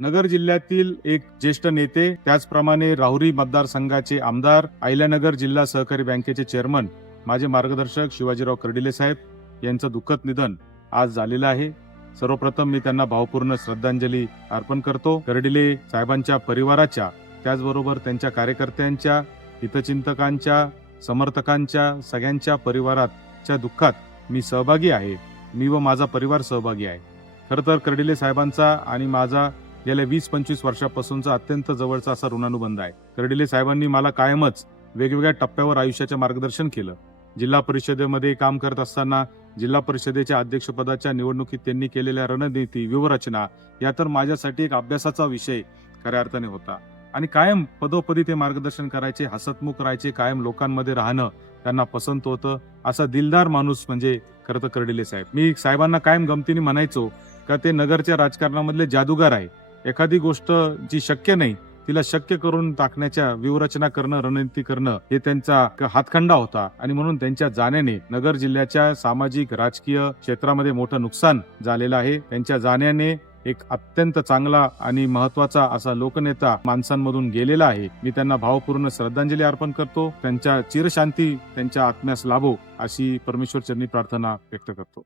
नगर जिल्ह्यातील एक ज्येष्ठ नेते त्याचप्रमाणे राहुरी मतदारसंघाचे आमदार अहिल्यानगर जिल्हा सहकारी बँकेचे चेअरमन माझे मार्गदर्शक शिवाजीराव कर्डिले साहेब यांचं दुःखद निधन आज झालेलं आहे. सर्वप्रथम मी त्यांना भावपूर्ण श्रद्धांजली अर्पण करतो. कर्डिले साहेबांच्या परिवाराच्या त्याचबरोबर त्यांच्या कार्यकर्त्यांच्या हितचिंतकांच्या समर्थकांच्या सगळ्यांच्या परिवाराच्या दुःखात मी सहभागी आहे. मी व माझा परिवार सहभागी आहे. खरं तर कर्डिले साहेबांचा आणि माझा गेल्या वीस पंचवीस वर्षापासूनचा अत्यंत जवळचा असा ऋणानुबंध आहे. कर्डिले साहेबांनी मला कायमच वेगवेगळ्या टप्प्यावर आयुष्याचे मार्गदर्शन केलं. जिल्हा परिषदेमध्ये काम करत असताना जिल्हा परिषदेच्या अध्यक्षपदाच्या निवडणुकीत त्यांनी केलेल्या रणनीती व्यूहरचना या तर माझ्यासाठी एक अभ्यासाचा विषय खऱ्या अर्थाने होता. आणि कायम पदोपदी ते मार्गदर्शन करायचे हसतमुख राहायचे कायम लोकांमध्ये राहणं त्यांना पसंत होतं असा दिलदार माणूस म्हणजे खरं तर कर्डिले साहेब. मी साहेबांना कायम गमतीने म्हणायचो का ते नगरच्या राजकारणामधले जादूगार आहे. एखादी गोष्ट जी शक्य नाही तिला शक्य करून टाकण्याच्या व्यूहरचना करणं रणनीती करणं हे त्यांचा क- हातखंडा होता. आणि म्हणून त्यांच्या जाण्याने नगर जिल्ह्याच्या सामाजिक राजकीय क्षेत्रामध्ये मोठं नुकसान झालेलं आहे. त्यांच्या जाण्याने एक अत्यंत चांगला आणि महत्त्वाचा असा लोकनेता माणसांमधून गेलेला आहे. मी त्यांना भावपूर्ण श्रद्धांजली अर्पण करतो. त्यांच्या चिरशांती त्यांच्या आत्म्यास लाभो अशी परमेश्वर चरणी प्रार्थना व्यक्त करतो.